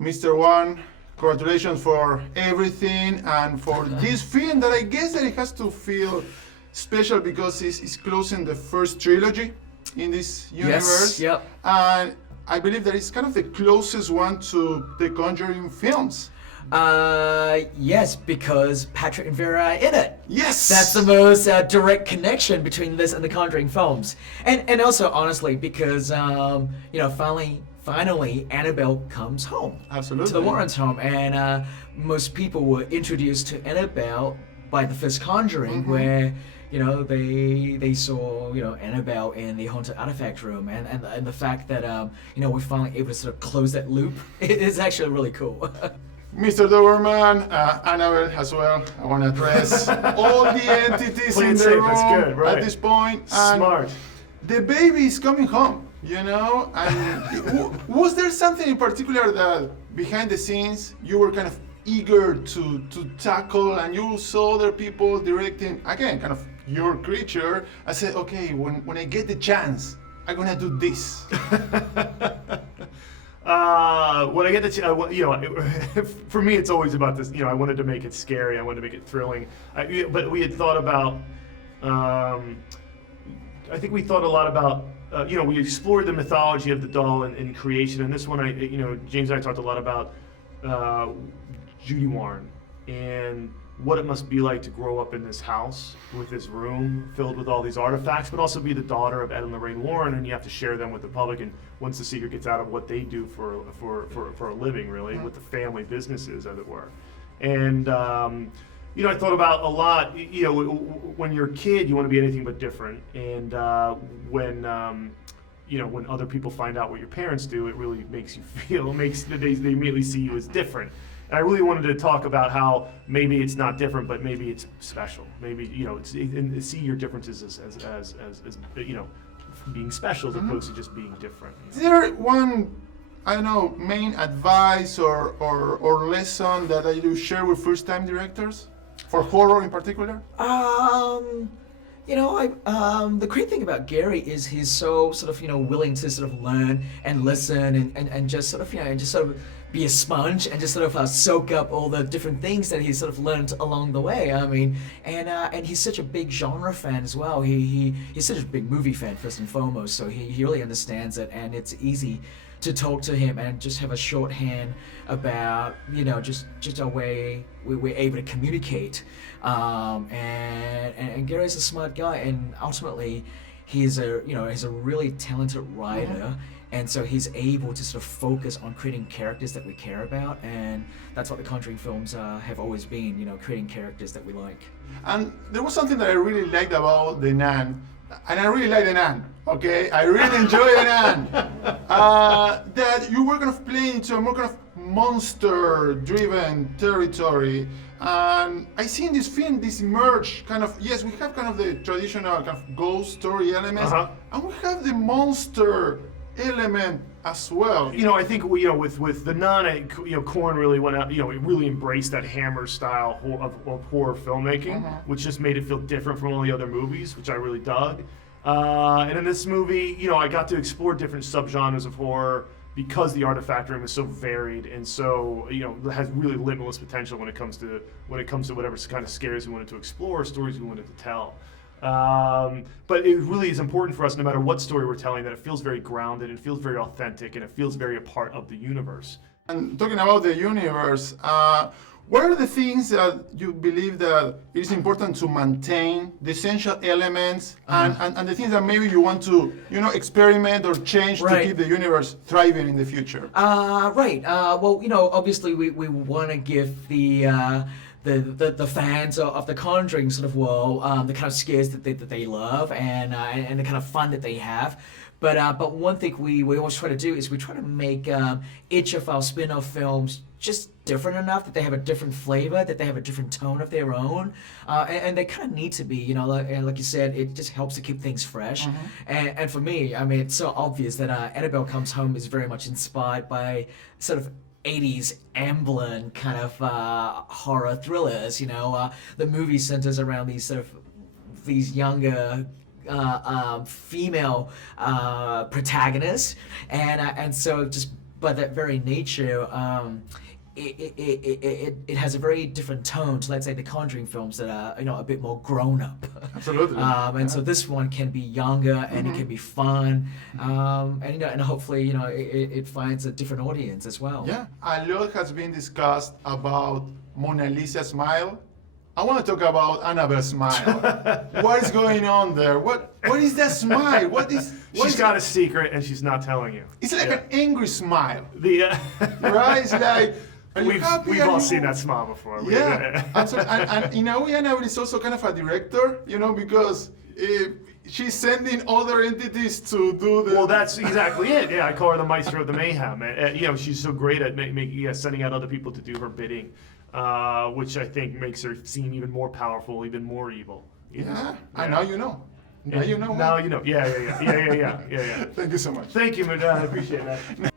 Mr. One, congratulations for everything and for this film that I guess that it has to feel special because it's closing the first trilogy in this universe. Yes, yep. And I believe that it's kind of the closest one to the Conjuring films. Yes, because Patrick and Vera are in it. Yes! That's the most direct connection between this and the Conjuring films. And also, honestly, because, finally, Annabelle comes home. Absolutely. To the Warrens' home. And most people were introduced to Annabelle by the first Conjuring, where, they saw, Annabelle in the haunted artifact room. And the fact that, we're finally able to sort of close that loop is actually really cool. Mr. Doberman, Annabelle as well. I want to address all the entities in the room That's good, right. at this point. And Smart. the baby is coming home, and was there something in particular that behind the scenes you were kind of eager to tackle, and you saw other people directing, again, kind of your creature? I said, okay, when I get the chance, I'm gonna do this. When I get the, for me, it's always about this. I wanted to make it scary. I wanted to make it thrilling. But we had thought about. I think we thought a lot about. We explored the mythology of the doll in creation, and this one, James and I talked a lot about Judy Warren and what it must be like to grow up in this house with this room filled with all these artifacts, but also be the daughter of Ed and Lorraine Warren, and you have to share them with the public. And once the secret gets out of what they do for a living, really, with the family businesses, as it were. And I thought about a lot. When you're a kid, you want to be anything but different. And when other people find out what your parents do, it really makes you feel. They immediately see you as different. And I really wanted to talk about how maybe it's not different, but maybe it's special. Maybe and see your differences as being special as opposed to just being different. Is there one, I don't know, main advice or lesson that you share with first-time directors for horror in particular? The great thing about Gary is he's so sort of, willing to sort of learn and listen and just sort of, be a sponge and just sort of soak up all the different things that he's sort of learned along the way. I mean, and he's such a big genre fan as well. He's such a big movie fan first and foremost, so he really understands it, and it's easy to talk to him and just have a shorthand about, just a way we're able to communicate. And Gary's a smart guy, and ultimately he's a really talented writer. And so he's able to sort of focus on creating characters that we care about, and that's what the Conjuring films have always been, creating characters that we like. And there was something that I really liked about the Nan, and I really like the Nan, okay? I really enjoy the Nan. That you were kind of playing into a more kind of monster-driven territory. And I see in this film this merge kind of, yes, we have kind of the traditional kind of ghost story elements, and we have the monster element as well. I think with the Nun, Korn really went out. It really embraced that Hammer style of horror filmmaking, which just made it feel different from all the other movies, which I really dug. And in this movie, I got to explore different subgenres of horror because the artifact room is so varied and so has really limitless potential when it comes to whatever kind of scares we wanted to explore, stories we wanted to tell. But it really is important for us, no matter what story we're telling, that it feels very grounded, it feels very authentic, and it feels very a part of the universe. And talking about the universe, what are the things that you believe that it is important to maintain, the essential elements, and the things that maybe you want to, experiment or change to keep the universe thriving in the future? Well, obviously we want to give the fans of the Conjuring sort of world the kind of scares that they love and the kind of fun that they have. But one thing we always try to do is we try to make each of our spin-off films just different enough that they have a different flavor, that they have a different tone of their own, and they kind of need to be, like you said, it just helps to keep things fresh. And for me, I mean, it's so obvious that Annabelle Comes Home is very much inspired by sort of 80s Amblin kind of horror thrillers. The movie centers around these younger female protagonists, and so just by that very nature, it has a very different tone to, let's say, the Conjuring films that are, you know, a bit more grown up. Absolutely. And so this one can be younger and it can be fun, and you know, and hopefully, you know, it finds a different audience as well. Yeah, a lot has been discussed about Mona Lisa's smile. I want to talk about Annabelle's smile. What is going on there? What is that smile? She's got a secret and she's not telling you. It's like an angry smile, The right? It's like, are you happy? we've Are all you- seen that smile before. Yeah, absolutely. And in a way, Annabelle is also kind of a director, you know, because she's sending other entities to do the. Well, that's exactly it. Yeah, I call her the Maestro of the Mayhem. You know, she's so great at sending out other people to do her bidding, which I think makes her seem even more powerful, even more evil. You know? Yeah, and now you know. Now you know. Now you know. Yeah. Thank you so much. Thank you, Madonna. I appreciate that.